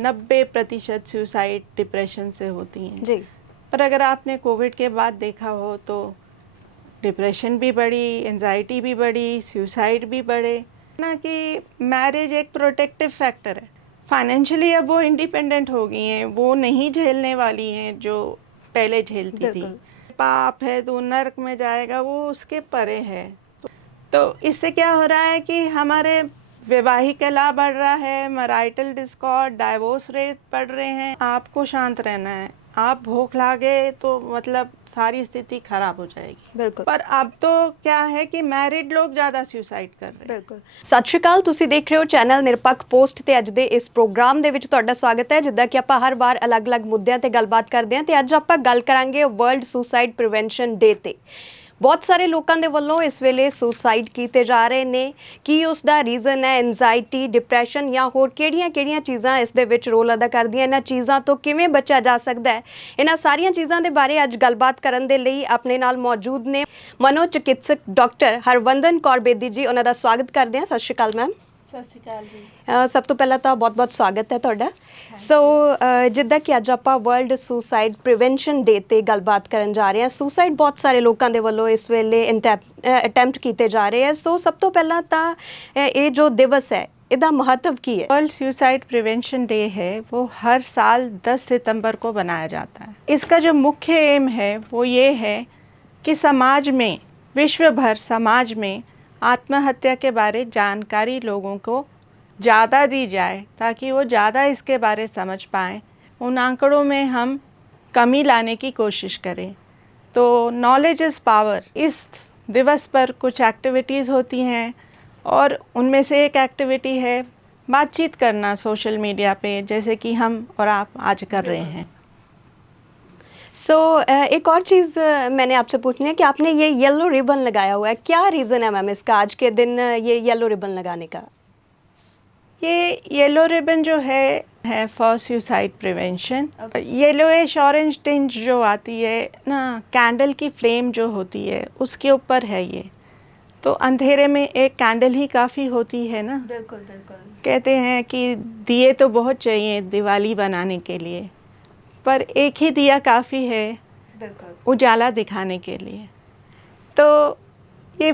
90% suicide depression से होती हैं जी। पर अगर आपने कोविड के बाद देखा हो तो डिप्रेशन भी बढ़ी, एंजाइटी भी बढ़ी, सुसाइड भी बढ़े ना कि मैरिज एक प्रोटेक्टिव फैक्टर है। फाइनेंशियली अब वो इंडिपेंडेंट हो गई हैं, वो नहीं झेलने वाली हैं जो पहले झेलती थी। पाप है तो नरक में जाएगा, वो उसके परे है। तो इससे क्या हो रहा है कि हमारे वैवाहिक कलह बढ़ रहा है, मैरिटल डिस्कॉर्ड, डाइवोर्स रेट बढ़ रहे हैं। आपको शांत रहना है, आप भूख लागे तो मतलब सारी स्थिति खराब हो जाएगी। बिल्कुल। पर अब तो क्या है कि मैरिड लोग ज़्यादा ਸੁਸਾਈਡ ਕਰ ਰਹੇ। ਬਿਲਕੁਲ। ਸਤਿ ਸ਼੍ਰੀ ਅਕਾਲ, ਤੁਸੀਂ ਦੇਖ ਰਹੇ ਹੋ ਚੈਨਲ ਨਿਰਪੱਖ ਪੋਸਟ ਤੇ ਅੱਜ ਦੇ ਇਸ ਪ੍ਰੋਗਰਾਮ ਦੇ ਵਿੱਚ ਤੁਹਾਡਾ ਸਵਾਗਤ ਹੈ। ਜਿੱਦਾਂ ਕਿ ਆਪਾਂ ਹਰ ਵਾਰ ਅਲੱਗ-ਅਲੱਗ ਮੁੱਦਿਆਂ ਤੇ ਗੱਲਬਾਤ ਕਰਦੇ ਹਾਂ ਤੇ ਅੱਜ ਆਪਾਂ ਗੱਲ ਕਰਾਂਗੇ ਵਰਲਡ ਸੁਸਾਈਡ ਪ੍ਰੀਵੈਂਸ਼ਨ ਡੇ ਤੇ। ਬਹੁਤ ਸਾਰੇ ਲੋਕਾਂ ਦੇ ਵੱਲੋਂ ਇਸ ਵੇਲੇ ਸੁਸਾਈਡ ਕੀਤੇ ਜਾ ਰਹੇ ਨੇ। ਕੀ ਉਸ ਦਾ ਰੀਜ਼ਨ ਹੈ ਐਂਜ਼ਾਈਟੀ, ਡਿਪਰੈਸ਼ਨ ਜਾਂ ਹੋਰ ਕਿਹੜੀਆਂ-ਕਿਹੜੀਆਂ ਚੀਜ਼ਾਂ ਇਸ ਦੇ ਵਿੱਚ ਰੋਲ ਅਦਾ ਕਰਦੀਆਂ? ਇਹਨਾਂ ਚੀਜ਼ਾਂ ਤੋਂ ਕਿਵੇਂ ਬਚਿਆ ਜਾ ਸਕਦਾ ਹੈ? ਇਹਨਾਂ ਸਾਰੀਆਂ ਚੀਜ਼ਾਂ ਦੇ ਬਾਰੇ ਅੱਜ ਗੱਲਬਾਤ ਕਰਨ ਦੇ ਲਈ ਆਪਣੇ ਨਾਲ ਮੌਜੂਦ ਨੇ ਮਨੋਚਿਕਿਤਸਕ ਡਾਕਟਰ ਹਰਵੰਦਨ ਕੌਰ ਬੇਦੀ ਜੀ। ਉਹਨਾਂ ਦਾ ਸਵਾਗਤ ਕਰਦੇ ਹਾਂ। ਸਤਿ ਸ਼੍ਰੀ ਅਕਾਲ ਮੈਮ। ਸਤਿ ਸ਼੍ਰੀ ਅਕਾਲ ਜੀ। ਸਭ ਤੋਂ ਪਹਿਲਾਂ ਤਾਂ ਬਹੁਤ-ਬਹੁਤ ਸਵਾਗਤ ਹੈ ਤੁਹਾਡਾ। ਸੋ ਜਿੱਦਾਂ ਕਿ ਅੱਜ ਆਪਾਂ ਵਰਲਡ ਸੁਸਾਈਡ ਪ੍ਰੀਵੈਂਸ਼ਨ ਡੇ ਤੇ ਗੱਲਬਾਤ ਕਰਨ ਜਾ ਰਹੇ ਹਾਂ। ਸੁਸਾਈਡ ਬਹੁਤ ਸਾਰੇ ਲੋਕਾਂ ਦੇ ਵੱਲੋਂ ਇਸ ਵੇਲੇ ਅਟੈਂਪਟ ਕੀਤੇ ਜਾ ਰਹੇ ਹੈ। ਸੋ ਸਭ ਤੋਂ ਪਹਿਲਾਂ ਤਾਂ ਇਹ ਜੋ ਦਿਵਸ ਹੈ इसका महत्व की है? वर्ल्ड सुसाइड प्रिवेंशन डे है वो हर साल 10 सितंबर को बनाया जाता है। इसका जो मुख्य एम है वो ये है कि समाज में, विश्व भर समाज में आत्महत्या के बारे जानकारी लोगों को ज़्यादा दी जाए ताकि वो ज़्यादा इसके बारे समझ पाएँ। उन आंकड़ों में हम कमी लाने की कोशिश करें। तो नॉलेज इज़ पावर। इस दिवस पर कुछ एक्टिविटीज़ होती हैं और उनमें से एक एक्टिविटी है बातचीत करना सोशल मीडिया पे, जैसे कि हम और आप आज कर रहे हैं। सो एक और चीज़ मैंने आपसे पूछनी है कि आपने ये येलो रिबन लगाया हुआ है, क्या रीज़न है मैम इसका आज के दिन ये येलो रिबन लगाने का? ये येलो रिबन जो है for suicide prevention. Yellowish orange tinge जो आती है ना, कैंडल की फ्लेम जो होती है उसके ऊपर है ये। तो अंधेरे में एक कैंडल ही काफ़ी होती है ना। बिल्कुल बिल्कुल। कहते हैं कि दिए तो बहुत चाहिए दिवाली बनाने के लिए, पर एक ही दिया काफ़ी है बिल्कुल उजाला दिखाने के लिए। तो ये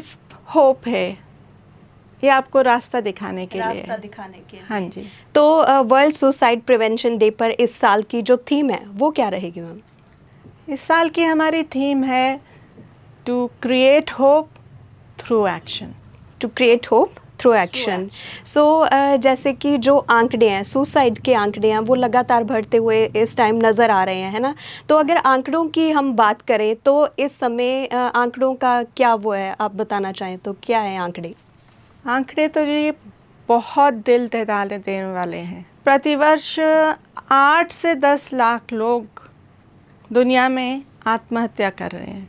होप है, ये आपको रास्ता दिखाने के लिए। रास्ता दिखाने के लिए। हाँ जी। तो वर्ल्ड सुसाइड प्रिवेंशन डे पर इस साल की जो थीम है वो क्या रहेगी मैम? इस साल की हमारी थीम है to create hope through action. To create hope through action. So जैसे कि जो आंकड़े हैं, सुसाइड के आंकड़े हैं, वो लगातार बढ़ते हुए इस टाइम नज़र आ रहे हैं, है ना। तो अगर आंकड़ों की हम बात करें तो इस समय आंकड़ों का क्या वो है, आप बताना चाहें तो क्या है आंकड़े? आंकड़े तो ये बहुत दिल दहला देने वाले हैं। प्रतिवर्ष 8 से 10 लाख लोग दुनिया में आत्महत्या कर रहे हैं।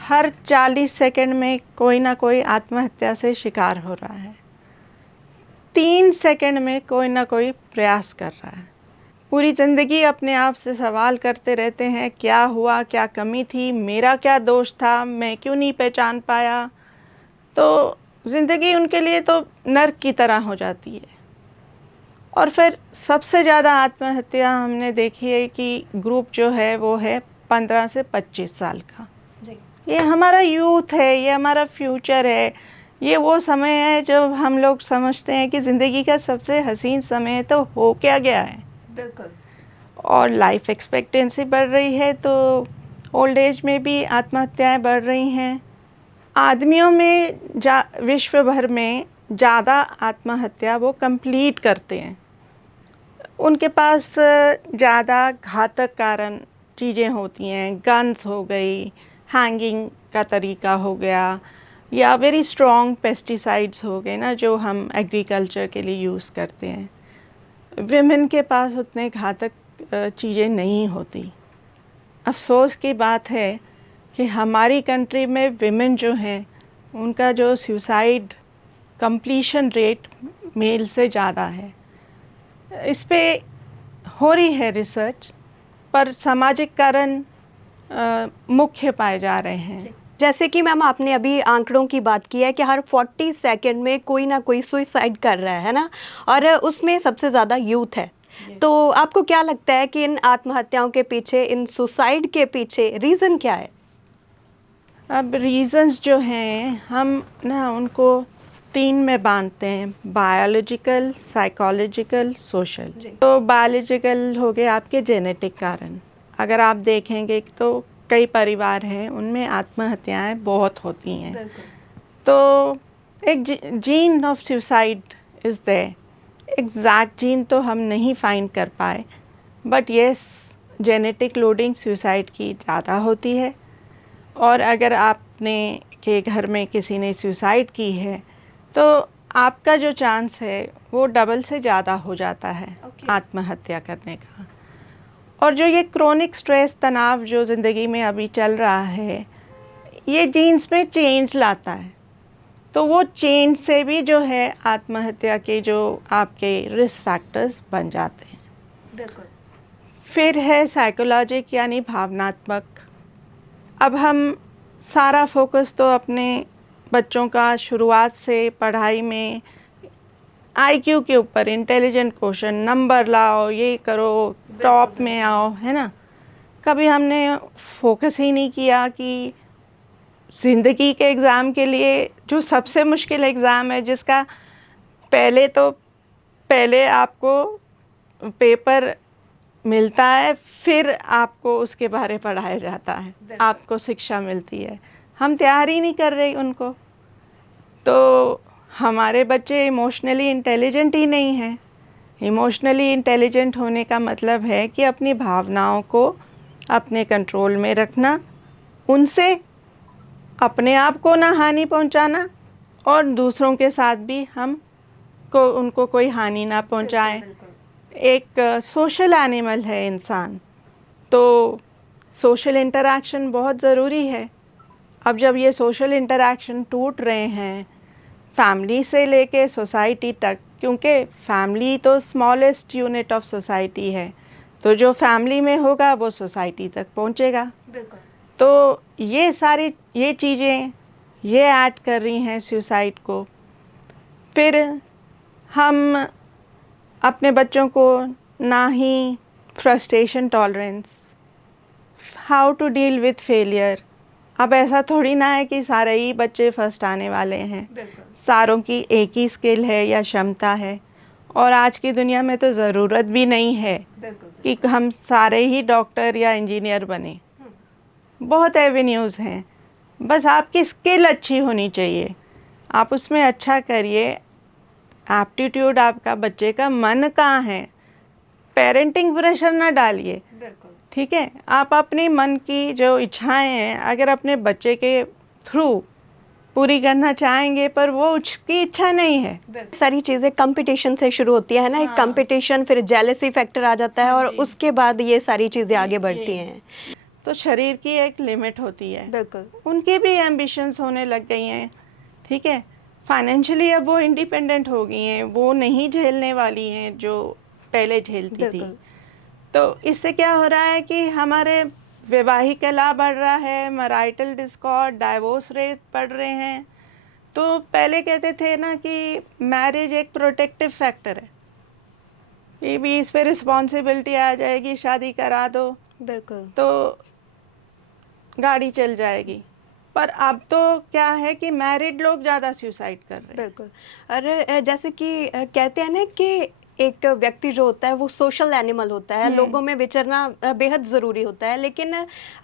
हर 40 सेकंड में कोई ना कोई आत्महत्या से शिकार हो रहा है। 3 सेकंड में कोई ना कोई प्रयास कर रहा है। पूरी ज़िंदगी अपने आप से सवाल करते रहते हैं, क्या हुआ, क्या कमी थी, मेरा क्या दोष था, मैं क्यों नहीं पहचान पाया। तो ज़िंदगी उनके लिए तो नर्क की तरह हो जाती है। और फिर सबसे ज़्यादा आत्महत्या हमने देखी है कि ग्रुप जो है वो है 15 से 25 साल का। ये हमारा यूथ है, ये हमारा फ्यूचर है। ये वो समय है जब हम लोग समझते हैं कि ज़िंदगी का सबसे हसीन समय तो हो क्या गया है। बिल्कुल। और लाइफ एक्सपेक्टेंसी बढ़ रही है तो ओल्ड एज में भी आत्महत्याएं बढ़ रही हैं। आदमियों में विश्व भर में ज़्यादा आत्महत्या वो कंप्लीट करते हैं। उनके पास ज़्यादा घातक कारण चीज़ें होती हैं, गन्स हो गई, हैंगिंग का तरीका हो गया, या वेरी स्ट्रॉन्ग पेस्टिसाइड्स हो गए ना जो हम एग्रीकल्चर के लिए यूज़ करते हैं। विमेन के पास उतने घातक चीज़ें नहीं होती। अफसोस की बात है कि हमारी कंट्री में विमेन जो हैं उनका जो सुसाइड कंप्लीशन रेट मेल से ज़्यादा है। इस पे हो रही है रिसर्च, पर सामाजिक कारण मुख्य पाए जा रहे हैं। जैसे कि मैम आपने अभी आंकड़ों की बात की है कि हर 40 सेकंड में कोई ना कोई सुसाइड कर रहा है ना, और उसमें सबसे ज़्यादा यूथ है। तो आपको क्या लगता है कि इन आत्महत्याओं के पीछे, इन सुसाइड के पीछे रीज़न क्या है? अब रीजंस जो हैं हम ना उनको 3 में बांटते हैं, बायोलॉजिकल, साइकोलॉजिकल, सोशल। जी। तो बायोलॉजिकल हो गए आपके जेनेटिक कारण। अगर आप देखेंगे तो कई परिवार हैं उनमें आत्महत्याएं बहुत होती हैं। तो एक gene of suicide is there. Exact gene तो हम नहीं फाइंड कर पाए, but yes genetic loading suicide की ज़्यादा होती है। और अगर आपने के घर में किसी ने सुसाइड की है तो आपका जो चांस है वो डबल से ज़्यादा हो जाता है आत्महत्या करने का। और जो ये क्रोनिक स्ट्रेस, तनाव जो ज़िंदगी में अभी चल रहा है, ये जीन्स में चेंज लाता है। तो वो चेंज से भी जो है आत्महत्या के जो आपके रिस्क फैक्टर्स बन जाते हैं। बिल्कुल। फिर है साइकोलॉजिक यानी भावनात्मक। अब हम सारा फोकस तो अपने बच्चों का शुरुआत से पढ़ाई में आईक्यू के ऊपर, इंटेलिजेंट क्वेश्चन, नंबर लाओ, ये करो, टॉप में आओ, है ना। कभी हमने फोकस ही नहीं किया कि ज़िंदगी के एग्ज़ाम के लिए जो सबसे मुश्किल एग्ज़ाम है, जिसका पहले आपको पेपर मिलता है, फिर आपको उसके बारे पढ़ाया जाता है, आपको शिक्षा मिलती है, हम तैयार ही नहीं कर रहे उनको। तो हमारे बच्चे इमोशनली इंटेलिजेंट ही नहीं हैं। इमोशनली इंटेलिजेंट होने का मतलब है कि अपनी भावनाओं को अपने कंट्रोल में रखना, उनसे अपने आप को ना हानि पहुंचाना और दूसरों के साथ भी उनको कोई हानि ना पहुंचाएं। एक सोशल एनिमल है इंसान, तो सोशल इंटरैक्शन बहुत ज़रूरी है। अब जब ये सोशल इंटरैक्शन टूट रहे हैं फैमिली से लेके सोसाइटी तक, क्योंकि फैमिली तो स्मॉलेस्ट यूनिट ऑफ सोसाइटी है, तो जो फैमिली में होगा वो सोसाइटी तक पहुंचेगा। बिल्कुल। तो ये चीज़ें ये ऐड कर रही हैं सुसाइड को। फिर हम अपने बच्चों को ना ही frustration tolerance, how to deal with failure. अब ऐसा थोड़ी ना है कि सारे ही बच्चे फर्स्ट आने वाले हैं, सारों की एक ही स्किल है या क्षमता है। और आज की दुनिया में तो ज़रूरत भी नहीं है कि हम सारे ही डॉक्टर या इंजीनियर बने। बहुत एवेन्यूज़ हैं, बस आपकी स्किल अच्छी होनी चाहिए, आप उसमें अच्छा करिए। एप्टीट्यूड आपका, बच्चे का मन कहाँ है, पेरेंटिंग प्रेशर ना डालिए, ठीक है। आप अपनी मन की जो इच्छाएं हैं अगर अपने बच्चे के थ्रू पूरी करना चाहेंगे, पर वो उसकी इच्छा नहीं है। सारी चीज़ें कंपटीशन से शुरू होती है ना, एक कंपटीशन, फिर जेलसी फैक्टर आ जाता है और उसके बाद ये सारी चीज़ें आगे बढ़ती हैं। तो शरीर की एक लिमिट होती है, बिल्कुल। उनकी भी एम्बिशंस होने लग गई हैं, ठीक है। फाइनेंशियली अब वो इंडिपेंडेंट हो गई हैं, वो नहीं झेलने वाली हैं जो पहले झेलती थी। तो इससे क्या हो रहा है कि हमारे वैवाहिक कलह बढ़ रहा है, मैरिटल डिस्कॉर्ड, डाइवोर्स रेट बढ़ रहे हैं। तो पहले कहते थे ना कि मैरिज एक प्रोटेक्टिव फैक्टर है, ये भी इस पे रिस्पॉन्सिबिलिटी आ जाएगी, शादी करा दो, बिल्कुल, तो गाड़ी चल जाएगी। पर अब तो क्या है कि मैरिड लोग ज़्यादा सुसाइड कर रहे हैं। बिल्कुल। अरे जैसे कि कहते हैं ना कि एक व्यक्ति जो होता है वो सोशल एनिमल होता है, लोगों में विचरना बेहद ज़रूरी होता है, लेकिन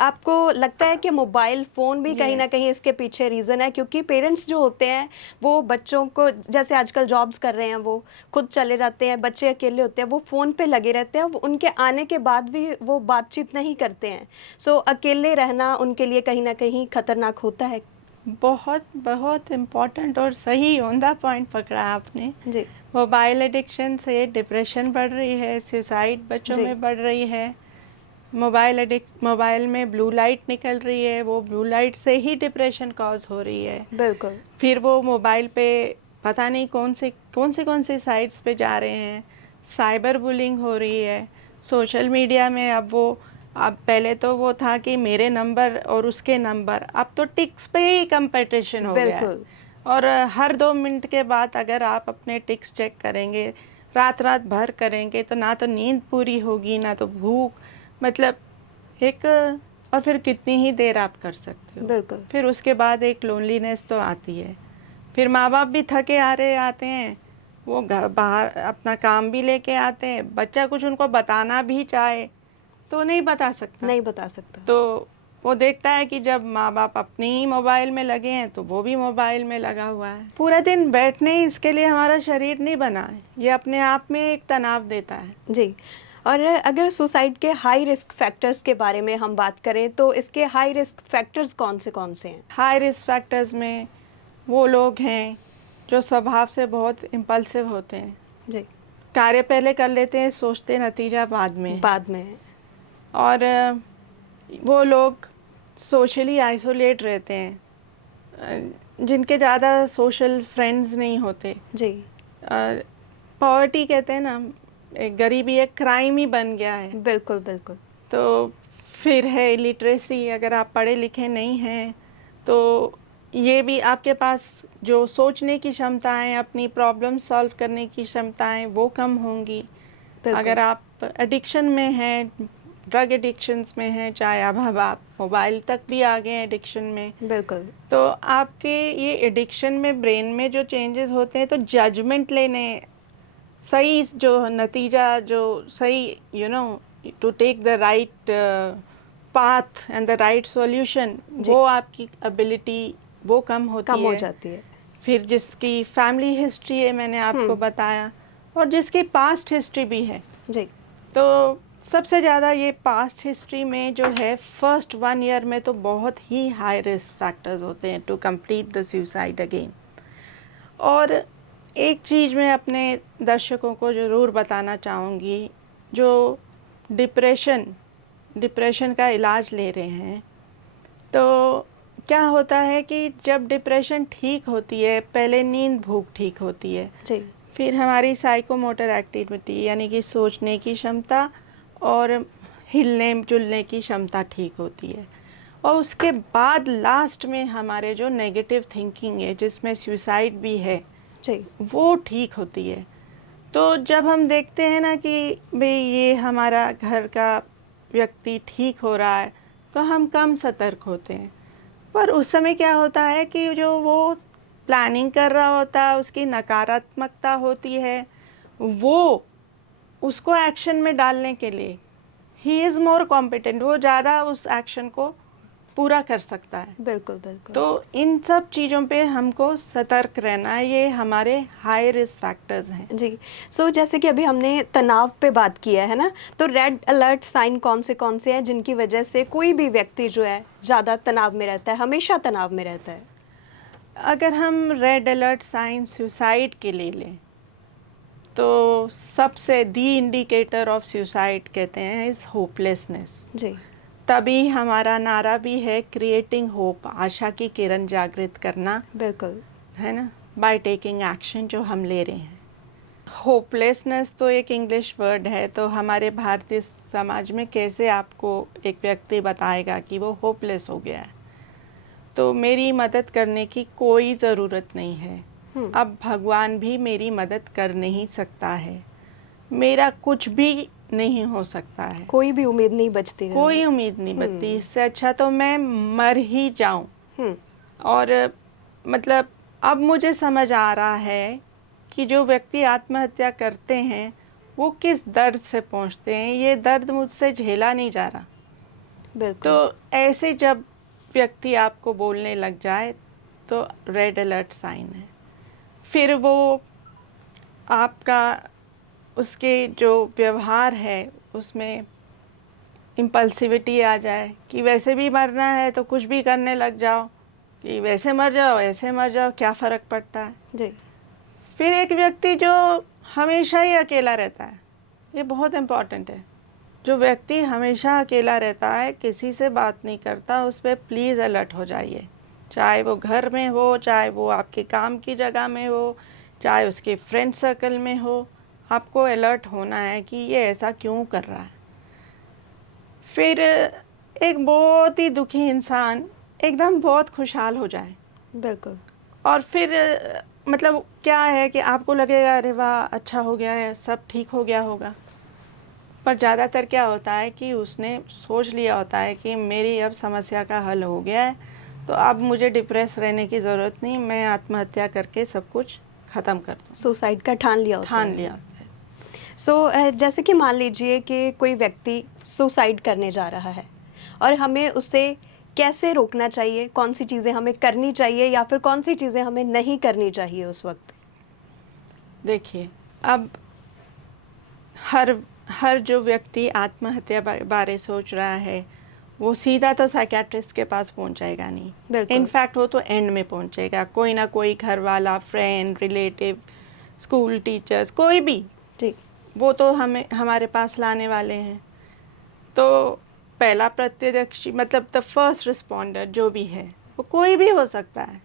आपको लगता है कि मोबाइल फ़ोन भी कहीं ना कहीं इसके पीछे रीज़न है? क्योंकि पेरेंट्स जो होते हैं वो बच्चों को, जैसे आजकल जॉब्स कर रहे हैं, वो खुद चले जाते हैं, बच्चे अकेले होते हैं, वो फ़ोन पे लगे रहते हैं, उनके आने के बाद भी वो बातचीत नहीं करते हैं। सो अकेले रहना उनके लिए कहीं ना कहीं खतरनाक होता है। बहुत बहुत इम्पोर्टेंट और सही ऑन पॉइंट पकड़ा आपने जी। मोबाइल एडिक्शन से डिप्रेशन बढ़ रही है, सुसाइड बच्चों में बढ़ रही है। मोबाइल में ब्लू लाइट निकल रही है, वो ब्लू लाइट से ही डिप्रेशन कॉज हो रही है। बिल्कुल। फिर वो मोबाइल पे पता नहीं कौन से साइट्स पे जा रहे हैं, साइबर बुलिंग हो रही है। सोशल मीडिया में अब पहले तो वो था कि मेरे नंबर और उसके नंबर, अब तो टिक्स पे ही कंपटीशन हो गया है। और हर 2 मिनट के बाद अगर आप अपने टिक्स चेक करेंगे, रात रात भर करेंगे तो ना तो नींद पूरी होगी, ना तो भूख, मतलब एक, और फिर कितनी ही देर आप कर सकते हो। बिल्कुल। फिर उसके बाद एक लोनलीनेस तो आती है। फिर माँ बाप भी थके हारे आते हैं, वो घर बाहर अपना काम भी लेके आते हैं, बच्चा कुछ उनको बताना भी चाहे तो नहीं बता सकता। नहीं बता सकता। तो वो देखता है कि जब माँ बाप अपनी ही मोबाइल में लगे हैं तो वो भी मोबाइल में लगा हुआ है। पूरा दिन बैठने ही इसके लिए हमारा शरीर नहीं बना है, ये अपने आप में एक तनाव देता है। जी। और अगर सुसाइड के हाई रिस्क फैक्टर्स के बारे में हम बात करें तो इसके हाई रिस्क फैक्टर्स कौन से हैं? हाई रिस्क फैक्टर्स में वो लोग हैं जो स्वभाव से बहुत इम्पल्सिव होते हैं, जी। कार्य पहले कर लेते हैं, सोचते नतीजा बाद में है। बाद में है। और वो लोग सोशली आइसोलेट रहते हैं, जिनके ज़्यादा सोशल फ्रेंड्स नहीं होते। जी। पॉवर्टी कहते हैं ना, एक गरीबी एक क्राइम ही बन गया है। बिल्कुल बिल्कुल। तो फिर है लिटरेसी, अगर आप पढ़े लिखे नहीं हैं तो ये भी आपके पास जो सोचने की क्षमताएं, अपनी प्रॉब्लम सॉल्व करने की क्षमताएं वो कम होंगी। बिल्कुल। अगर आप एडिक्शन में हैं, ड्रग एडिक्शंस में हैं, चाहे अब आप मोबाइल तक भी आ गए हैं एडिक्शन में, बिल्कुल। तो आपके ये एडिक्शन में ब्रेन में जो चेंजेस होते हैं, तो जजमेंट लेने, सही जो नतीजा, जो सही to take the right path and the right solution, वो आपकी एबिलिटी वो कम होती कम हो है। जाती है। फिर जिसकी फैमिली हिस्ट्री है, मैंने आपको बताया, और जिसकी पास्ट हिस्ट्री भी है। जी। तो सबसे ज़्यादा ये पास्ट हिस्ट्री में जो है, फर्स्ट 1 ईयर में तो बहुत ही हाई रिस्क फैक्टर्स होते हैं to complete the suicide again. और एक चीज़ मैं अपने दर्शकों को ज़रूर बताना चाहूँगी, जो डिप्रेशन का इलाज ले रहे हैं, तो क्या होता है कि जब डिप्रेशन ठीक होती है, पहले नींद भूख ठीक होती है, जी। फिर हमारी साइकोमोटर एक्टिविटी यानी कि सोचने की क्षमता और हिलने जुलने की क्षमता ठीक होती है, और उसके बाद लास्ट में हमारे जो नेगेटिव थिंकिंग है, जिसमें सुसाइड भी है, जी। वो ठीक होती है। तो जब हम देखते हैं ना कि भाई ये हमारा घर का व्यक्ति ठीक हो रहा है, तो हम कम सतर्क होते हैं। पर उस समय क्या होता है कि जो वो प्लानिंग कर रहा होता है, उसकी नकारात्मकता होती है, वो उसको एक्शन में डालने के लिए ही इज़ मोर कॉम्पिटेंट, वो ज़्यादा उस एक्शन को पूरा कर सकता है। बिल्कुल बिल्कुल। तो इन सब चीज़ों पे हमको सतर्क रहना है, ये हमारे हाई रिस्क फैक्टर्स हैं। जी। सो जैसे कि अभी हमने तनाव पे बात किया है ना, तो रेड अलर्ट साइन कौन से हैं जिनकी वजह से कोई भी व्यक्ति जो है ज़्यादा तनाव में रहता है, हमेशा तनाव में रहता है? अगर हम रेड अलर्ट साइन सुसाइड के लिए लें, तो सबसे दी इंडिकेटर ऑफ सुसाइड कहते हैं इज़ होपलेसनेस। जी। तभी हमारा नारा भी है क्रिएटिंग होप, आशा की किरण जागृत करना, बिल्कुल। है ना, बाय टेकिंग एक्शन जो हम ले रहे हैं। होपलेसनेस तो एक इंग्लिश वर्ड है, तो हमारे भारतीय समाज में कैसे आपको एक व्यक्ति बताएगा कि वो होपलेस हो गया है? तो मेरी मदद करने की कोई ज़रूरत नहीं है। अब भगवान भी मेरी मदद कर नहीं सकता है, मेरा कुछ भी नहीं हो सकता है, कोई भी उम्मीद नहीं बचती है। कोई उम्मीद नहीं बचती, इससे अच्छा तो मैं मर ही जाऊं। और मतलब अब मुझे समझ आ रहा है कि जो व्यक्ति आत्महत्या करते हैं वो किस दर्द से पहुंचते हैं, ये दर्द मुझसे झेला नहीं जा रहा। बिल्कुल। तो ऐसे जब व्यक्ति आपको बोलने लग जाए तो रेड अलर्ट साइन है। फिर वो आपका, उसके जो व्यवहार है उसमें इम्पल्सिविटी आ जाए कि वैसे भी मरना है तो कुछ भी करने लग जाओ, कि वैसे मर जाओ ऐसे मर जाओ, क्या फ़र्क पड़ता है। जी। फिर एक व्यक्ति जो हमेशा ही अकेला रहता है, ये बहुत इम्पॉर्टेंट है। जो व्यक्ति हमेशा अकेला रहता है, किसी से बात नहीं करता, उस पर प्लीज़ अलर्ट हो जाइए। चाहे वो घर में हो, चाहे वो आपके काम की जगह में हो, चाहे उसके फ्रेंड सर्कल में हो, आपको अलर्ट होना है कि ये ऐसा क्यों कर रहा है। फिर एक बहुत ही दुखी इंसान एकदम बहुत खुशहाल हो जाए, बिल्कुल। और फिर मतलब क्या है कि आपको लगेगा अरे वाह अच्छा हो गया है, सब ठीक हो गया होगा, पर ज़्यादातर क्या होता है कि उसने सोच लिया होता है कि मेरी अब समस्या का हल हो गया है, तो अब मुझे डिप्रेस रहने की ज़रूरत नहीं, मैं आत्महत्या करके सब कुछ ख़त्म कर दूँ। सुसाइड का ठान लिया होता ठान है। लिया होता है। जैसे कि मान लीजिए कि कोई व्यक्ति सुसाइड करने जा रहा है और हमें उसे कैसे रोकना चाहिए, कौन सी चीज़ें हमें करनी चाहिए या फिर कौन सी चीज़ें हमें नहीं करनी चाहिए उस वक्त? देखिए, अब हर हर जो व्यक्ति आत्महत्या बारे सोच रहा है, वो सीधा तो साइकियाट्रिस्ट के पास पहुंच जाएगा नहीं। बिल्कुल। इनफैक्ट वो तो एंड में पहुंचेगा, कोई ना कोई घर वाला, फ्रेंड, रिलेटिव, स्कूल टीचर्स, कोई भी, जी। वो तो हमें हमारे पास लाने वाले हैं। तो पहला प्रत्यदर्शी मतलब द फर्स्ट रिस्पॉन्डर जो भी है, वो कोई भी हो सकता है,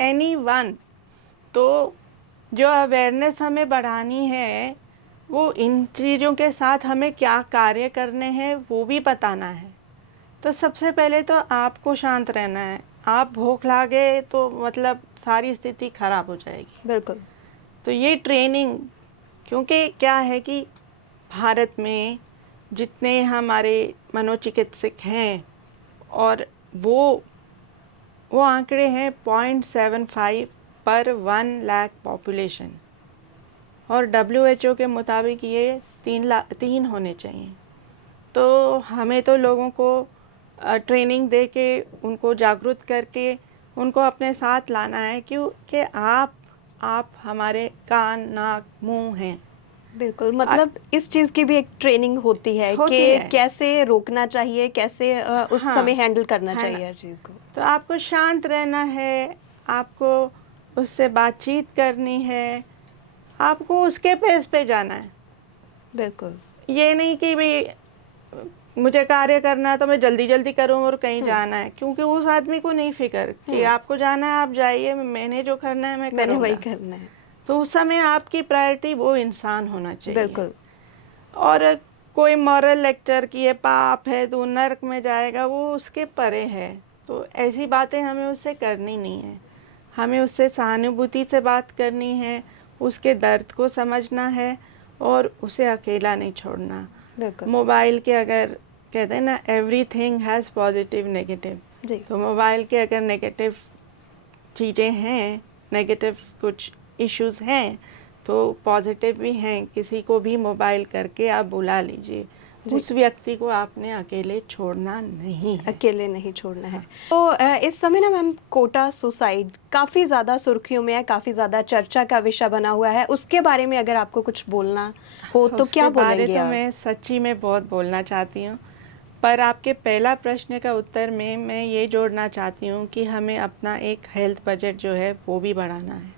एनी वन। तो जो अवेयरनेस हमें बढ़ानी है, वो इन चीज़ों के साथ हमें क्या कार्य करने हैं वो भी बताना है। तो सबसे पहले तो आपको शांत रहना है। आप भूख लागे तो मतलब सारी स्थिति खराब हो जाएगी। बिल्कुल। तो ये ट्रेनिंग, क्योंकि क्या है कि भारत में जितने हमारे मनोचिकित्सक हैं, और वो आंकड़े हैं 0.75 पर 1 लाख पॉपुलेशन, और WHO के मुताबिक ये 3 होने चाहिए। तो हमें तो लोगों को ट्रेनिंग दे के, उनको जागरूक करके, उनको अपने साथ लाना है, क्योंकि आप हमारे कान, नाक, मुंह हैं। बिल्कुल, मतलब इस चीज़ की भी एक ट्रेनिंग होती है होती कि है। कैसे रोकना चाहिए, कैसे उस हाँ, समय हैंडल करना है ना। चाहिए हर चीज़ को। तो आपको शांत रहना है, आपको उससे बातचीत करनी है, आपको उसके पेस पे जाना है। बिल्कुल। ये नहीं कि भाई मुझे कार्य करना है तो मैं जल्दी जल्दी करूं और कहीं हुँ, जाना है, क्योंकि उस आदमी को नहीं फिक्र कि हुँ, आपको जाना है, आप जाइए, मैंने जो करना है मैं मैंने वही करूँगा। करना है। तो उस समय आपकी प्रायोरिटी वो इंसान होना चाहिए। बिल्कुल। और कोई मॉरल लेक्चर कि ये पाप है, तू नर्क में जाएगा, वो उसके परे है। तो ऐसी बातें हमें उससे करनी नहीं है। हमें उससे सहानुभूति से बात करनी है, उसके दर्द को समझना है, और उसे अकेला नहीं छोड़ना। बिल्कुल। मोबाइल के, अगर कहते हैं ना एवरीथिंग हैज़ पॉजिटिव नेगेटिव, जी। तो मोबाइल के अगर नेगेटिव चीज़ें हैं, नेगेटिव कुछ इश्यूज़ हैं, तो पॉजिटिव भी हैं। किसी को भी मोबाइल करके आप बुला लीजिए, जी। उस व्यक्ति को आपने अकेले छोड़ना नहीं है। अकेले नहीं छोड़ना है। तो इस समय ना मैम कोटा सुसाइड काफ़ी ज़्यादा सुर्खियों में है, काफ़ी ज़्यादा चर्चा का विषय बना हुआ है। उसके बारे में अगर आपको कुछ बोलना हो तो उसके क्या बारे बोलेंगे तो आप? मैं सच्ची में बहुत बोलना चाहती हूँ, पर आपके पहला प्रश्न का उत्तर में मैं ये जोड़ना चाहती हूँ कि हमें अपना एक हेल्थ बजट जो है वो भी बढ़ाना है,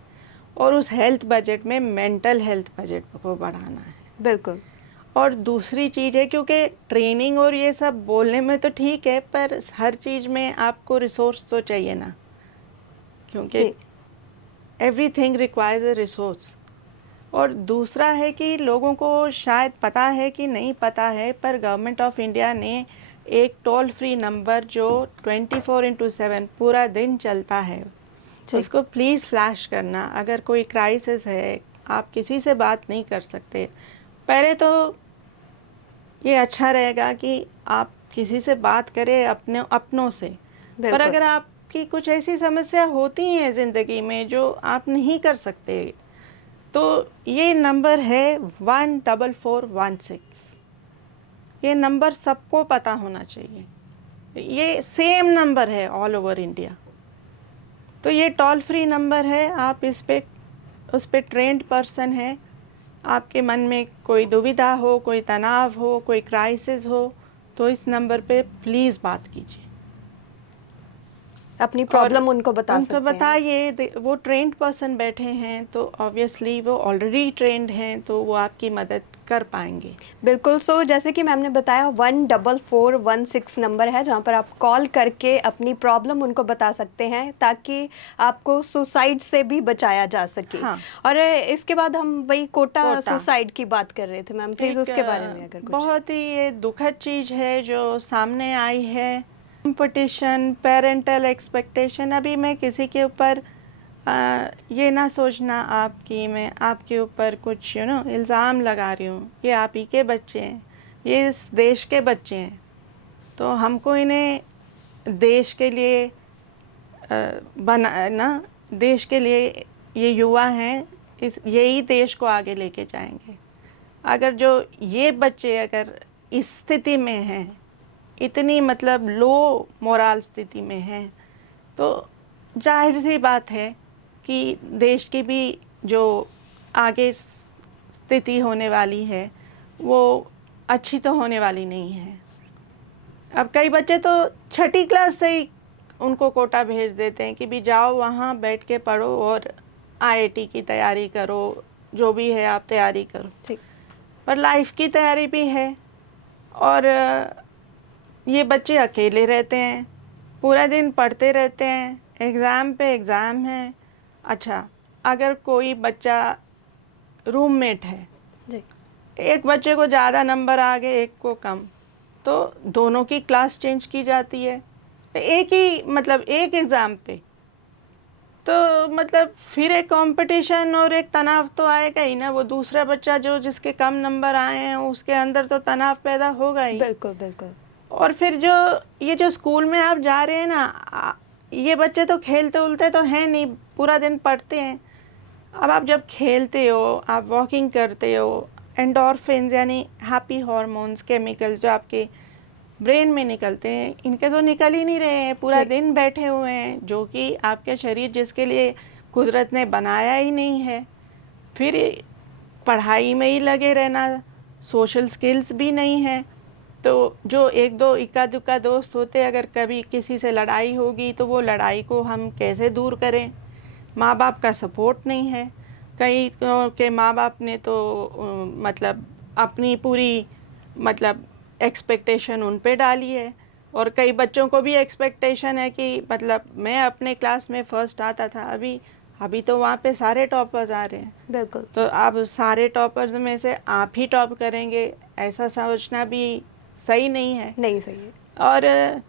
और उस हेल्थ बजट में मेंटल हेल्थ बजट को बढ़ाना है। बिल्कुल। और दूसरी चीज़ है, क्योंकि ट्रेनिंग और ये सब बोलने में तो ठीक है, पर हर चीज़ में आपको रिसोर्स तो चाहिए ना, क्योंकि जी। Everything requires a resource. और दूसरा है कि लोगों को शायद पता है कि नहीं पता है, पर गवर्नमेंट ऑफ इंडिया ने एक टोल फ्री नंबर जो 24/7 पूरा दिन चलता है, जी। उसको प्लीज़ फ्लैश करना। अगर कोई क्राइसिस है, आप किसी से बात नहीं कर सकते, पहले तो ये अच्छा रहेगा कि आप किसी से बात करें अपनों से। पर बिल्कुल। अगर आपकी कुछ ऐसी समस्या होती हैं ज़िंदगी में जो आप नहीं कर सकते, तो ये नंबर है 14416। ये नंबर सबको पता होना चाहिए। ये सेम नंबर है ऑल ओवर इंडिया। तो ये टोल फ्री नंबर है, आप उस पे ट्रेंड पर्सन है। आपके मन में कोई दुविधा हो, कोई तनाव हो, कोई क्राइसिस हो, तो इस नंबर पे प्लीज़ बात कीजिए अपनी और प्रॉब्लम उनको बता उनको सकते हैं। बताइए। वो ट्रेंड पर्सन बैठे हैं, तो ऑब्वियसली वो ऑलरेडी ट्रेंड हैं, तो वो आपकी मदद कर पाएंगे। बिल्कुल। जैसे कि मैम ने बताया 14416 नंबर है जहाँ पर आप कॉल करके अपनी प्रॉब्लम उनको बता सकते हैं ताकि आपको सुसाइड से भी बचाया जा सके। हाँ। और इसके बाद हम वही कोटा कोटा सुसाइड की बात कर रहे थे मैम, प्लीज़ एक उसके बारे में अगर कुछ। बहुत ही ये दुखद चीज़ है जो सामने आई है। कंपटीशन, पेरेंटल एक्सपेक्टेशन, अभी मैं किसी के ऊपर ये ना सोचना आप कि मैं आपके ऊपर कुछ इल्ज़ाम लगा रही हूँ। ये आप ही के बच्चे हैं, ये इस देश के बच्चे हैं, तो हमको इन्हें देश के लिए बना ना, देश के लिए ये युवा हैं, इस यही देश को आगे लेके जाएंगे। अगर जो ये बच्चे अगर इस स्थिति में हैं, इतनी मतलब लो मोरल स्थिति में हैं, तो जाहिर सी बात है कि देश की भी जो आगे स्थिति होने वाली है वो अच्छी तो होने वाली नहीं है। अब कई बच्चे तो छठी क्लास से ही उनको कोटा भेज देते हैं कि भी जाओ वहाँ बैठ के पढ़ो और आईआईटी की तैयारी करो, जो भी है आप तैयारी करो। ठीक। पर लाइफ की तैयारी भी है, और ये बच्चे अकेले रहते हैं, पूरा दिन पढ़ते रहते हैं, एग्ज़ाम पे एग्ज़ाम है। अच्छा, अगर कोई बच्चा रूममेट है, जी। एक बच्चे को ज़्यादा नंबर आ गए, एक को कम, तो दोनों की क्लास चेंज की जाती है एक ही मतलब एक एग्ज़ाम पे। तो मतलब फिर एक कंपटीशन और एक तनाव तो आएगा ही ना। वो दूसरा बच्चा जो जिसके कम नंबर आए हैं उसके अंदर तो तनाव पैदा होगा ही। बिल्कुल बिल्कुल। और फिर जो ये जो स्कूल में आप जा रहे हैं ना, ये बच्चे तो खेलते उलते तो हैं नहीं, पूरा दिन पढ़ते हैं। अब आप जब खेलते हो, आप वॉकिंग करते हो, एंडोर्फिन्स यानी हैप्पी हार्मोन्स केमिकल्स जो आपके ब्रेन में निकलते हैं, इनके तो निकल ही नहीं रहे हैं, पूरा दिन बैठे हुए हैं, जो कि आपके शरीर जिसके लिए कुदरत ने बनाया ही नहीं है। फिर पढ़ाई में ही लगे रहना, सोशल स्किल्स भी नहीं है। तो जो एक दो इक्का दुक्का दोस्त होते, अगर कभी किसी से लड़ाई होगी तो वो लड़ाई को हम कैसे दूर करें। माँ बाप का सपोर्ट नहीं है। कई के माँ बाप ने तो मतलब अपनी पूरी मतलब एक्सपेक्टेशन उन पे डाली है, और कई बच्चों को भी एक्सपेक्टेशन है कि मतलब मैं अपने क्लास में फ़र्स्ट आता था, अभी तो वहाँ पे सारे टॉपर्स आ रहे हैं। बिल्कुल। तो अब सारे टॉपर्स में से आप ही टॉप करेंगे, ऐसा सोचना भी सही नहीं है। नहीं सही है। और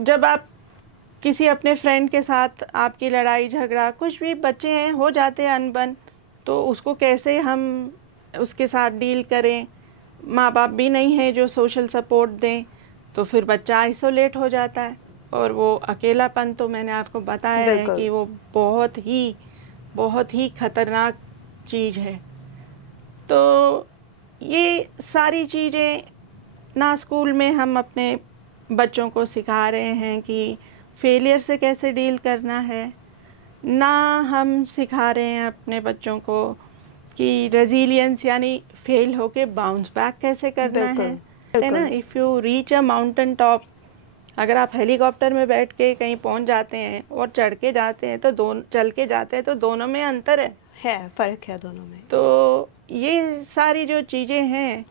जब आप किसी अपने फ्रेंड के साथ आपकी लड़ाई झगड़ा, कुछ भी बच्चे हैं हो जाते हैं अनबन, तो उसको कैसे हम उसके साथ डील करें। माँ बाप भी नहीं है जो सोशल सपोर्ट दें, तो फिर बच्चा आइसोलेट हो जाता है। और वो अकेलापन तो मैंने आपको बताया है कि वो बहुत ही खतरनाक चीज़ है। तो ये सारी चीज़ें ना स्कूल में हम अपने बच्चों को सिखा रहे हैं कि फेलियर से कैसे डील करना है, ना हम सिखा रहे हैं अपने बच्चों को कि रेजिलियंस यानी फेल होके बाउंस बैक कैसे करना है ना। If you reach a mountain top, अगर आप हेलीकॉप्टर में बैठ के कहीं पहुंच जाते हैं और चढ़ के जाते हैं तो चल के जाते हैं, तो दोनों में अंतर है, फ़र्क है दोनों में। तो ये सारी जो चीज़ें हैं,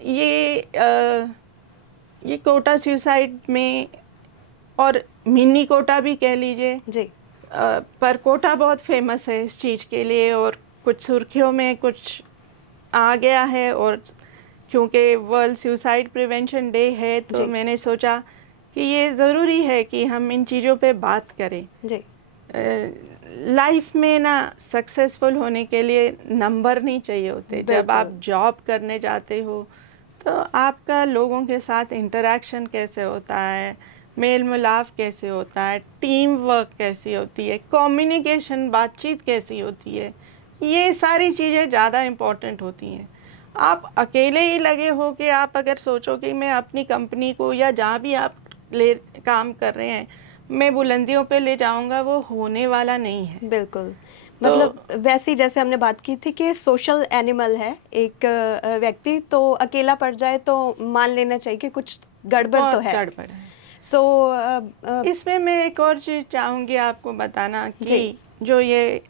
ये कोटा सुसाइड में, और मिनी कोटा भी कह लीजिए जी। पर कोटा बहुत फेमस है इस चीज़ के लिए, और कुछ सुर्खियों में कुछ आ गया है। और क्योंकि वर्ल्ड सुसाइड प्रिवेंशन डे है, तो मैंने सोचा कि ये ज़रूरी है कि हम इन चीज़ों पे बात करें। जी। लाइफ में ना सक्सेसफुल होने के लिए नंबर नहीं चाहिए होते। जब आप जॉब करने जाते हो तो आपका लोगों के साथ इंटरेक्शन कैसे होता है, मेल मिलाप कैसे होता है, टीम वर्क कैसी होती है, कम्युनिकेशन बातचीत कैसी होती है, ये सारी चीज़ें ज़्यादा इम्पोर्टेंट होती हैं। आप अकेले ही लगे हो कि आप अगर सोचो कि मैं अपनी कंपनी को या जहाँ भी आप काम कर रहे हैं मैं बुलंदियों पे ले जाऊंगा, वो होने वाला नहीं है। बिल्कुल। मतलब वैसे ही जैसे हमने बात की थी कि सोशल एनिमल है एक व्यक्ति, तो अकेला पड़ जाए तो मान लेना चाहिए कि कुछ गड़बड़ तो है। गड़बड़ है। इसमें मैं एक और चीज़ चाहूँगी आपको बताना कि जो ये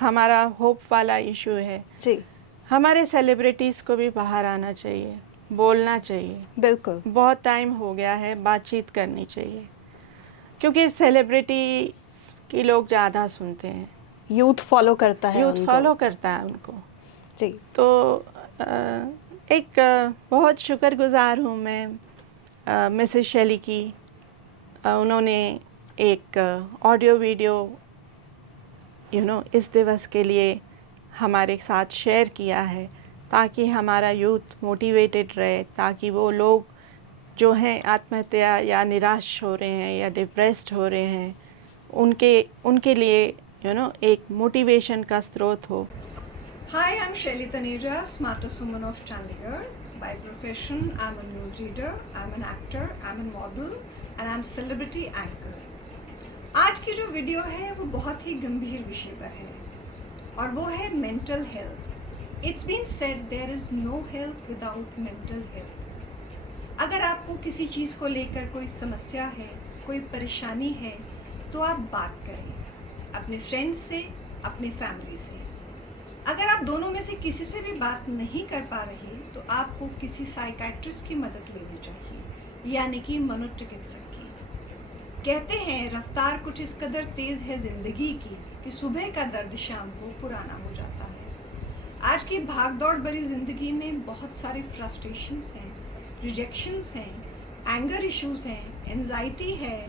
हमारा होप वाला इशू है जी, हमारे सेलिब्रिटीज़ को भी बाहर आना चाहिए, बोलना चाहिए। बिल्कुल। बहुत टाइम हो गया है, बातचीत करनी चाहिए, क्योंकि सेलिब्रिटी की लोग ज़्यादा सुनते हैं, यूथ फॉलो करता है उनको। जी। तो बहुत शुक्रगुजार हूँ मैं मिसेस शेली की। उन्होंने एक ऑडियो वीडियो इस दिवस के लिए हमारे साथ शेयर किया है, ताकि हमारा यूथ मोटिवेटेड रहे, ताकि वो लोग जो हैं आत्महत्या या निराश हो रहे हैं या डिप्रेस्ड हो रहे हैं, उनके लिए एक मोटिवेशन का स्रोत हो। Hi, I'm Shelly Taneja, smartest woman of Chandigarh. By profession, I'm a newsreader, I'm an actor, I'm a model, and I'm celebrity anchor. आज की जो वीडियो है वो बहुत ही गंभीर विषय पर है और वो है mental health. It's been said there is no health without mental health. अगर आपको किसी चीज़ को लेकर कोई समस्या है, कोई परेशानी है, तो आप बात करें अपने फ्रेंड्स से, अपने फैमिली से। अगर आप दोनों में से किसी से भी बात नहीं कर पा रहे तो आपको किसी साइकाइट्रिस्ट की मदद लेनी चाहिए, यानी कि मनोचिकित्सक की। कहते हैं रफ्तार कुछ इस कदर तेज़ है ज़िंदगी की कि सुबह का दर्द शाम को पुराना हो जाता है। आज की भागदौड़ भरी ज़िंदगी में बहुत सारे फ्रस्ट्रेशंस हैं, रिजेक्शंस हैं, एंगर इश्यूज हैं, एंजाइटी है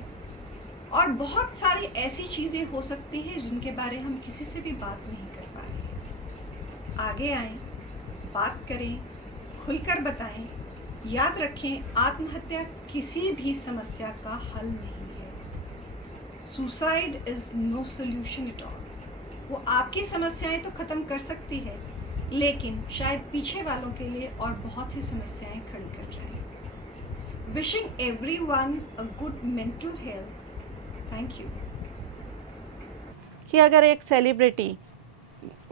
और बहुत सारी ऐसी चीज़ें हो सकती हैं जिनके बारे हम किसी से भी बात नहीं कर पा रहे। आगे आएं, बात करें, खुलकर बताएं। याद रखें, आत्महत्या किसी भी समस्या का हल नहीं है। Suicide is no solution at all. वो आपकी समस्याएं तो ख़त्म कर सकती है, लेकिन शायद पीछे वालों के लिए और बहुत सी समस्याएं खड़ी कर जाए। Wishing everyone a good mental health. Thank you. कि अगर एक सेलिब्रिटी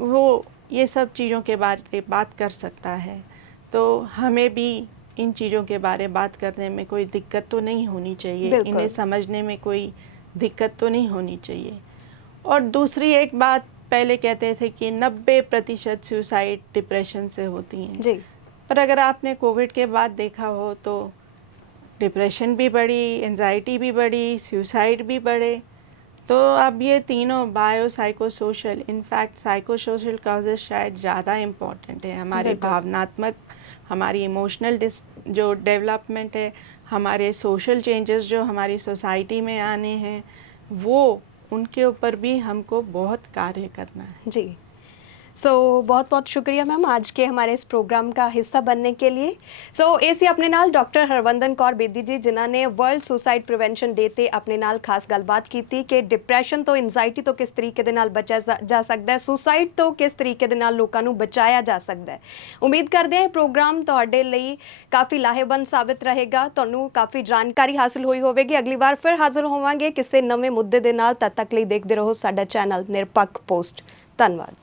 वो ये सब चीज़ों के बारे में बात कर सकता है, तो हमें भी इन चीज़ों के बारे में बात करने में कोई दिक्कत तो नहीं होनी चाहिए, बिल्कुल। इन्हें समझने में कोई दिक्कत तो नहीं होनी चाहिए। और दूसरी एक बात, पहले कहते थे कि 90% सुसाइड डिप्रेशन से होती हैं, जी, पर अगर आपने कोविड के बाद देखा हो तो डिप्रेशन भी बढ़ी, एंजाइटी भी बढ़ी, सुसाइड भी बढ़े। तो अब ये तीनों bio psycho social, in fact psycho social causes शायद ज़्यादा इम्पॉर्टेंट है। हमारे बिल्कुल। भावनात्मक, हमारी इमोशनल जो डेवलपमेंट है, हमारे सोशल चेंजेस जो हमारी सोसाइटी में आने हैं, वो उनके ऊपर भी हमको बहुत कार्य करना है। जी। बहुत बहुत शुक्रिया मैम आज के हमारे इस प्रोग्राम का हिस्सा बनने के लिए। ਇਹ ਸੀ ਆਪਣੇ ਨਾਲ ਡਾਕਟਰ ਹਰਵੰਦਨ ਕੌਰ ਬੇਦੀ ਜੀ, ਜਿਨ੍ਹਾਂ ਨੇ ਵਰਲਡ ਸੁਸਾਈਡ ਪ੍ਰੀਵੈਂਸ਼ਨ ਡੇ ਤੇ ਆਪਣੇ ਨਾਲ ਖਾਸ ਗੱਲਬਾਤ ਕੀਤੀ ਕਿ ਡਿਪਰੈਸ਼ਨ ਤੋਂ, ਐਂਜ਼ਾਈਟੀ ਤੋਂ ਕਿਸ ਤਰੀਕੇ ਦੇ ਨਾਲ ਬਚਿਆ ਜਾ ਸਕਦਾ ਹੈ, ਸੁਸਾਈਡ ਤੋਂ ਕਿਸ ਤਰੀਕੇ ਦੇ ਨਾਲ ਲੋਕਾਂ ਨੂੰ ਬਚਾਇਆ ਜਾ ਸਕਦਾ ਹੈ। ਉਮੀਦ ਕਰਦੇ ਹਾਂ ਇਹ ਪ੍ਰੋਗਰਾਮ ਤੁਹਾਡੇ ਲਈ ਕਾਫੀ ਲਾਹੇਵੰਦ ਸਾਬਿਤ ਰਹੇਗਾ, ਤੁਹਾਨੂੰ ਕਾਫੀ ਜਾਣਕਾਰੀ ਹਾਸਲ ਹੋਈ ਹੋਵੇਗੀ। ਅਗਲੀ ਵਾਰ ਫਿਰ ਹਾਜ਼ਰ ਹੋਵਾਂਗੇ ਕਿਸੇ ਨਵੇਂ ਮੁੱਦੇ ਦੇ ਨਾਲ। ਤਦ ਤੱਕ ਲਈ ਦੇਖਦੇ ਰਹੋ ਸਾਡਾ ਚੈਨਲ ਨਿਰਪੱਖ ਪੋਸਟ। ਧੰਨਵਾਦ।